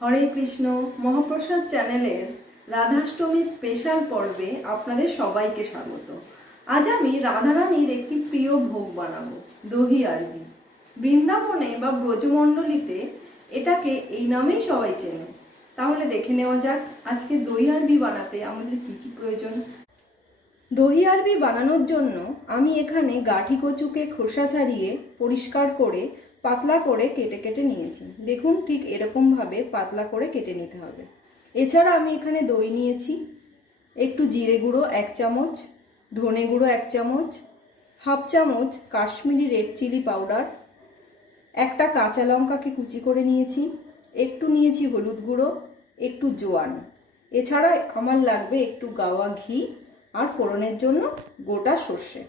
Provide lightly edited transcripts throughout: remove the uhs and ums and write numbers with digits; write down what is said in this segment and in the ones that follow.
হরে কৃষ্ণ। মহাপ্রসাদ চ্যানেলের রাধাষ্টমী স্পেশাল পর্বে আপনাদের সবাইকে স্বাগত। আজ আমি রাধারানীর একটি প্রিয় ভোগ বানাবো, দহি আরবি। বৃন্দাবনে বা ব্রজমণ্ডলীতে এটাকে এই নামেই সবাই চেনে। তাহলে দেখে নেওয়া যাক আজকে দহি আরবি বানাতে আমাদের কি কি প্রয়োজন। দহি আরবি বানানোর জন্য আমি এখানে গাঠি কচুকে খোসা ছাড়িয়ে পরিষ্কার করে পাতলা করে কেটে কেটে নিয়েছি। দেখুন ঠিক এরকমভাবে পাতলা করে কেটে নিতে হবে। এছাড়া আমি এখানে দই নিয়েছি, একটু জিরে গুঁড়ো 1 চামচ, ধনে গুঁড়ো 1 চামচ, হাফ চামচ কাশ্মীরি রেড চিলি পাউডার, একটা কাঁচা লঙ্কাকে কুচি করে নিয়েছি, একটু নিয়েছি হলুদ গুঁড়ো, একটু জোয়ান। এছাড়া আমার লাগবে একটু গাওয়া ঘি আর ফোড়নের জন্য গোটা সর্ষে।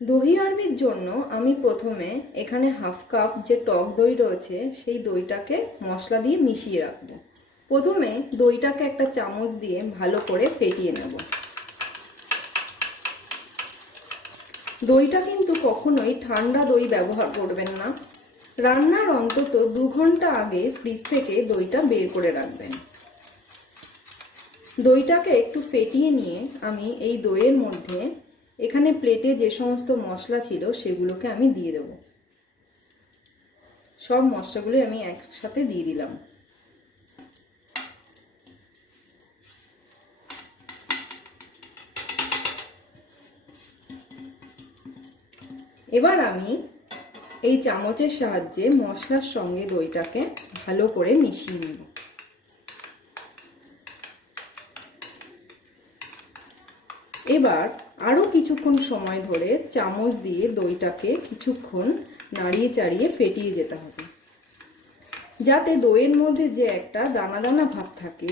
দহি আরবির জন্য আমি প্রথমে এখানে হাফ কাপ যে টক দই রয়েছে সেই দইটাকে মশলা দিয়ে মিশিয়ে রাখবো। প্রথমে দইটাকে একটা চামচ দিয়ে ভালো করে ফেটিয়ে নেব। দইটা কিন্তু কখনোই ঠান্ডা দই ব্যবহার করবেন না। রান্নার অন্তত 2 ঘন্টা আগে ফ্রিজ থেকে দইটা বের করে রাখবেন। দইটাকে একটু ফেটিয়ে নিয়ে আমি এই দইয়ের মধ্যে এখানে প্লেটে যে সমস্ত মশলা ছিল সেগুলোকে আমি দিয়ে দেব। সব মশলাগুলো আমি একসাথে দিয়ে দিলাম। এবার আমি এই চামচের সাহায্যে মশলার সঙ্গে দইটাকে ভালো করে মিশিয়ে নেব। এবার আরও কিছুক্ষণ সময় ধরে চামচ দিয়ে দইটাকে কিছুক্ষণ নাড়িয়ে চাড়িয়ে ফেটিয়ে যেতে হবে, যাতে দইয়ের মধ্যে যে একটা দানা দানা ভাব থাকে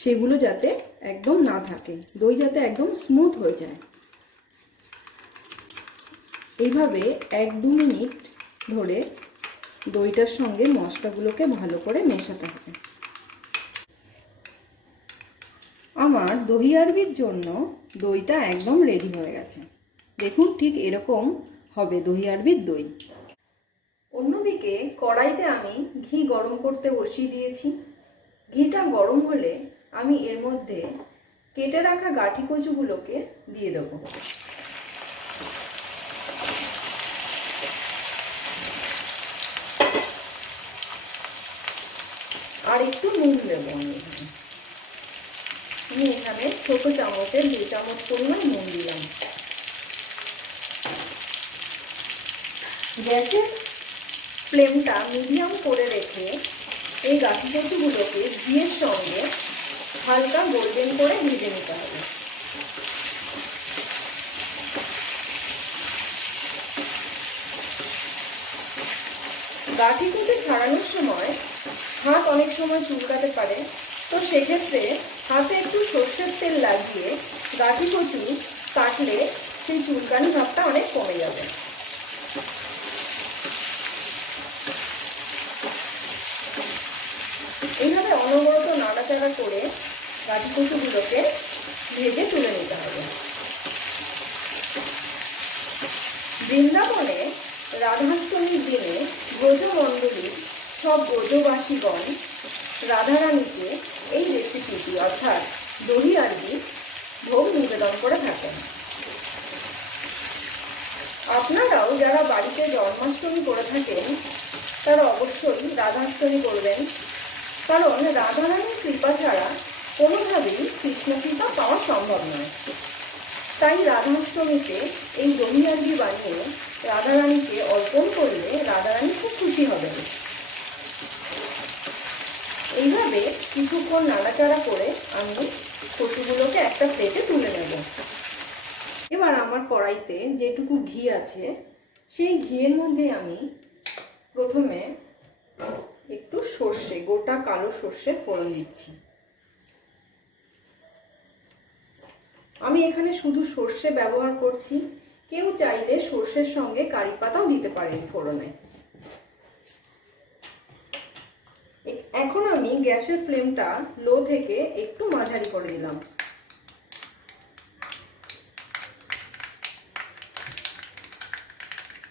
সেগুলো যাতে একদম না থাকে, দই যাতে একদম স্মুথ হয়ে যায়। এইভাবে 1-2 মিনিট ধরে দইটার সঙ্গে মশলাগুলোকে ভালো করে মেশাতে হবে। আমার দহি আরবির জন্য দইটা একদম রেডি হয়ে গেছে। দেখুন ঠিক এরকম হবে দহি আরবির দই। অন্যদিকে কড়াইতে আমি ঘি গরম করতে বসিয়ে দিয়েছি। ঘিটা গরম হলে আমি এর মধ্যে কেটে রাখা গাঠি কচুগুলোকে দিয়ে দেব। আর একটু নুন দেবো আমি এখানে ছোট চামচের 2 চামচ পরিমাণ নুন দিলাম। গ্যাসের ফ্লেমটা মিডিয়াম করে রেখে এই গাঠি কচুগুলোকে ঘিয়ের সঙ্গে হালকা গোল্ডেন করে ভেজে নিতে হবে। গাঠি কচু ছাড়ানোর সময় হাত অনেক সময় চুলকাতে পারে, তো সেক্ষেত্রে হাতে একটু সর্ষের তেল লাগিয়ে গাঠি কচু কাটলে সেই চুলকানি ভাবটা অনেক কমে যাবে। এইভাবে অনবরত নাড়াচাড়া করে গাঠি কচুগুলোকে ভেজে তুলে নিতে হবে। বৃন্দাবনে রাধাষ্টমীর দিনে ব্রজমণ্ডলীর সব ব্রজবাসীগণ রাধারানীকে এই রেসিপিটি অর্থাৎ দহি আরবি ভোগ নিবেদন করে থাকেন। আপনারাও যারা বাড়িতে জন্মাষ্টমী করে থাকেন তারা অবশ্যই রাধাষ্টমী করবেন, কারণ রাধারানীর কৃপা ছাড়া কোনোভাবেই কৃষ্ণ কৃপা পাওয়া সম্ভব নয়। তাই রাধাষ্টমীতে এই দহি আরবি বানিয়ে রাধারানীকে অর্পণ করলে রাধারানী খুব খুশি হবেন। এইভাবে কিছুক্ষণ নাড়াচাড়া করে আমি কচুগুলোকে একটা প্লেটে তুলে নেব। এবার আমার কড়াইতে যেটুকু ঘি আছে সেই ঘিয়ের মধ্যে আমি প্রথমে একটু সর্ষে, গোটা কালো সর্ষে ফোড়ন দিচ্ছি। আমি এখানে শুধু সর্ষে ব্যবহার করছি, কেউ চাইলে সর্ষের সঙ্গে কারি পাতাও দিতে পারেন ফোড়নে। এখন আমি গ্যাসের ফ্লেমটা লো থেকে একটু মাঝারি করে দিলাম।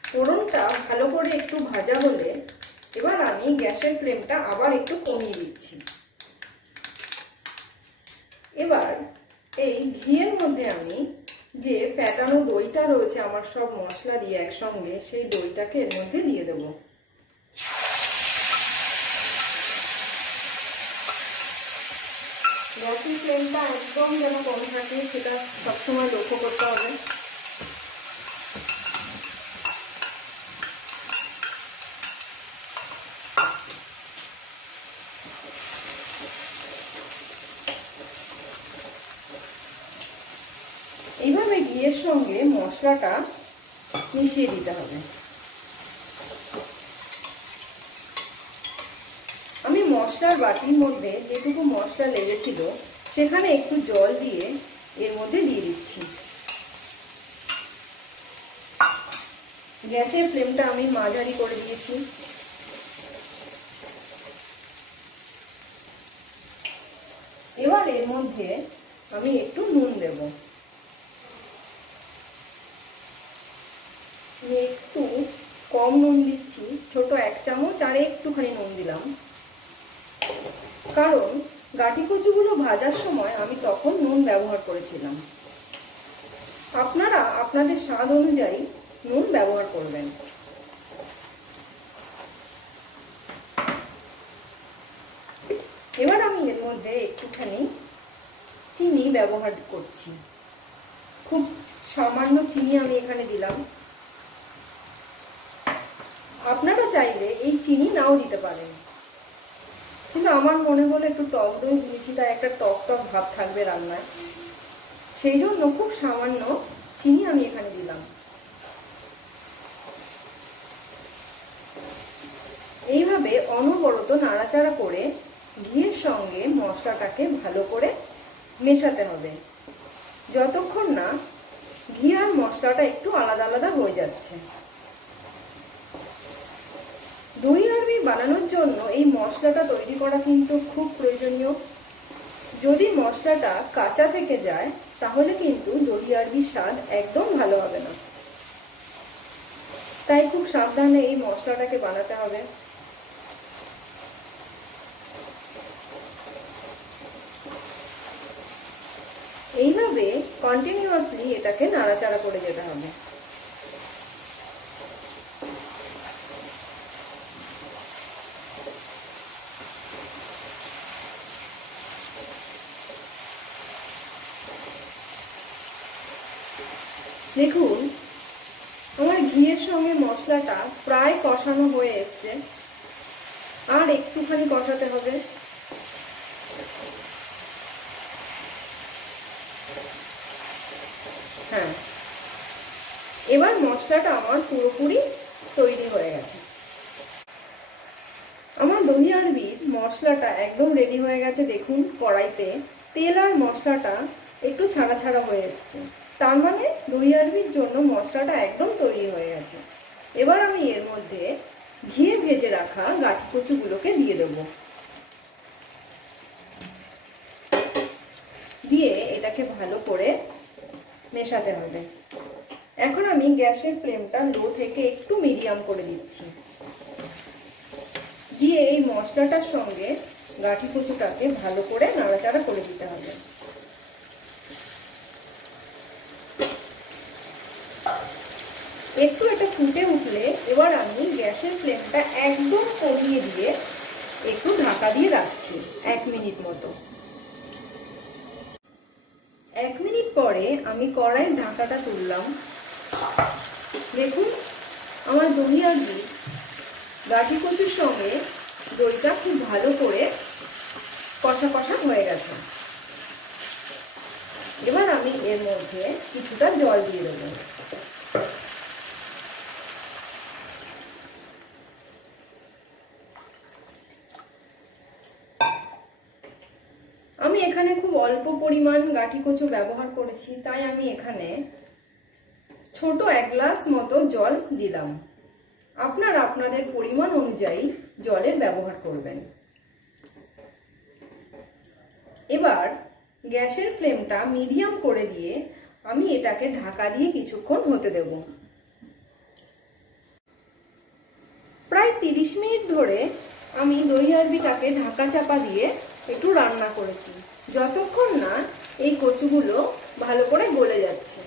ফোড়নটা ভালো করে একটু ভাজা হলে এবার আমি গ্যাসের ফ্লেমটা আবার একটু কমিয়ে দিচ্ছি। এবার এই ঘিয়ের মধ্যে আমি যে ফ্যাটানো দইটা রয়েছে আমার সব মশলা দিয়ে একসঙ্গে, সেই দইটাকে এর মধ্যে দিয়ে দেব। গ্যাসের ফ্লেমটা একদম যেন কম থাকে সেটা সবসময় লক্ষ্য করতে হবে। এইভাবে ঘিয়ের সঙ্গে মশলাটা মিশিয়ে দিতে হবে। আমি মশলার বাটির মধ্যে যেটুকু মশলা লেগেছিল সেখানে একটু জল দিয়ে এর মধ্যে দিয়ে দিচ্ছি। গ্যাসের ফ্লেমটা আমি মাঝারি করে দিয়েছি। এবার এর মধ্যে আমি একটু নুন দেব। আমি একটু কম নুন দিচ্ছি, ছোট 1 চামচ, আর একটুখানি নুন দিলাম, কারণ গাঁঠি কচুগুলো ভাজার সময় আমি তখন নুন ব্যবহার করেছিলাম। আপনারা আপনাদের স্বাদ অনুযায়ী নুন ব্যবহার করবেন। এবার আমি এর মধ্যে একটুখানি চিনি ব্যবহার করছি। খুব সামান্য চিনি আমি এখানে দিলাম। আপনারা চাইলে এই চিনি নাও দিতে পারেন, কিন্তু আমার মনে হলো একটু টক দই দিয়েছি, তাই একটা টক টক ভাব থাকবে রান্নায়, সেই জন্য খুব সামান্য চিনি আমি এখানে দিলাম। এইভাবে অনবরত নাড়াচাড়া করে ঘিয়ের সঙ্গে মশলাটাকে ভালো করে মেশাতে হবে, যতক্ষণ না ঘি আর মশলাটা একটু আলাদা আলাদা হয়ে যাচ্ছে। দই আরবি বানানোর জন্য এই মশলাটা তৈরি করা কিন্তু খুব প্রয়োজনীয়। যদি মশলাটা কাঁচা থেকে যায় তাহলে কিন্তু দই আরবির স্বাদ একদম ভালো হবে না। তাই খুব সাবধানে এই মশলাটাকে বানাতে হবে। এইভাবে কন্টিনিউয়াসলি এটাকে নাড়াচাড়া করে যেতে হবে। দেখুন আমার ঘিয়ের সঙ্গে মশলাটা প্রায় কষানো হয়ে এসছে, আর একটুখানি কষাতে হবে। হ্যাঁ, এবার মশলাটা আমার পুরোপুরি তৈরি হয়ে গেছে। আমার দই আরবির মশলাটা একদম রেডি হয়ে গেছে। দেখুন কড়াইতে তেল আর মশলাটা একটু ছাড়া ছাড়া হয়ে এসছে, তার মানে দই আরবির জন্য মশলাটা একদম তৈরি হয়ে গেছে। এবার আমি এর মধ্যে ঘিয়ে ভেজে রাখা গাঁঠি কচুগুলোকে দিয়ে দেবো। দিয়ে এটাকে ভালো করে মেশাতে হবে। এখন আমি গ্যাসের ফ্লেমটা লো থেকে একটু মিডিয়াম করে দিচ্ছি। দিয়ে এই মশলাটার সঙ্গে গাঁঠি কচুটাকে ভালো করে নাড়াচাড়া করে দিতে হবে। একটু এটা ফুটে উঠলে এবার আমি গ্যাসের ফ্লেমটা একদম কমিয়ে দিয়ে একটু ঢাকা দিয়ে রাখছি 1 মিনিট মতো। 1 মিনিট পরে আমি কড়াইয়ের ঢাকাটা তুললাম। দেখুন আমার দই আরবি গাঁঠি কচুর সঙ্গে দইটা খুব ভালো করে কষা কষা হয়ে গেছে। এবার আমি এর মধ্যে কিছুটা জল দিয়ে দেবো। আমি এখানে খুব অল্প পরিমাণ গাঁঠি কচু ব্যবহার করেছি, তাই আমি এখানে ছোট 1 গ্লাস মতো জল দিলাম। আপনারা আপনাদের পরিমাণ অনুযায়ী জলের ব্যবহার করবেন। এবার গ্যাসের ফ্লেমটা মিডিয়াম করে দিয়ে আমি এটাকে ঢাকা দিয়ে কিছুক্ষণ হতে দেব। প্রায় প্রায় 30 মিনিট ধরে আমি দই আরবিটাকে ঢাকা চাপা দিয়ে একটু রান্না করেছি, যতক্ষণ না এই কচুগুলো ভালো করে গলে যাচ্ছে।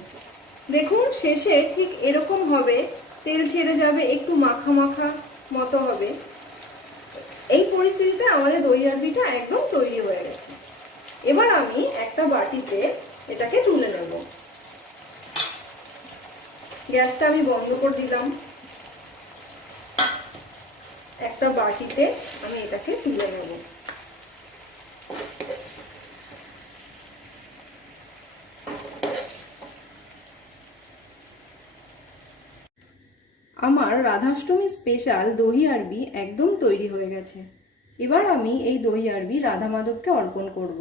দেখুন শেষে ঠিক এরকম হবে, তেল ছেড়ে যাবে, একটু মাখা মাখা মতো হবে। এই পরিস্থিতিতে আমাদের দই আরবিটা একদম তৈরি হয়ে গেছে। এবার আমি একটা বাটিতে এটাকে তুলে নেব। গ্যাসটা আমি বন্ধ করে দিলাম। একটা বাটিতে আমি এটাকে তুলে নেব। আমার রাধাষ্টমী স্পেশাল দহি আরবি একদম তৈরি হয়ে গেছে। এবার আমি এই দহি আরবি রাধা মাধবকে অর্পণ করব।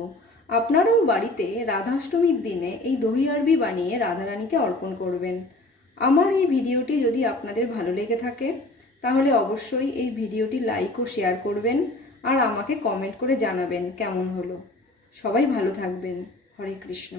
আপনারাও বাড়িতে রাধাষ্টমীর দিনে এই দহি আরবি বানিয়ে রাধারানীকে অর্পণ করবেন। আমার এই ভিডিওটি যদি আপনাদের ভালো লেগে থাকে তাহলে অবশ্যই এই ভিডিওটি লাইক ও শেয়ার করবেন আর আমাকে কমেন্ট করে জানাবেন কেমন হলো। সবাই ভালো থাকবেন। হরে কৃষ্ণ।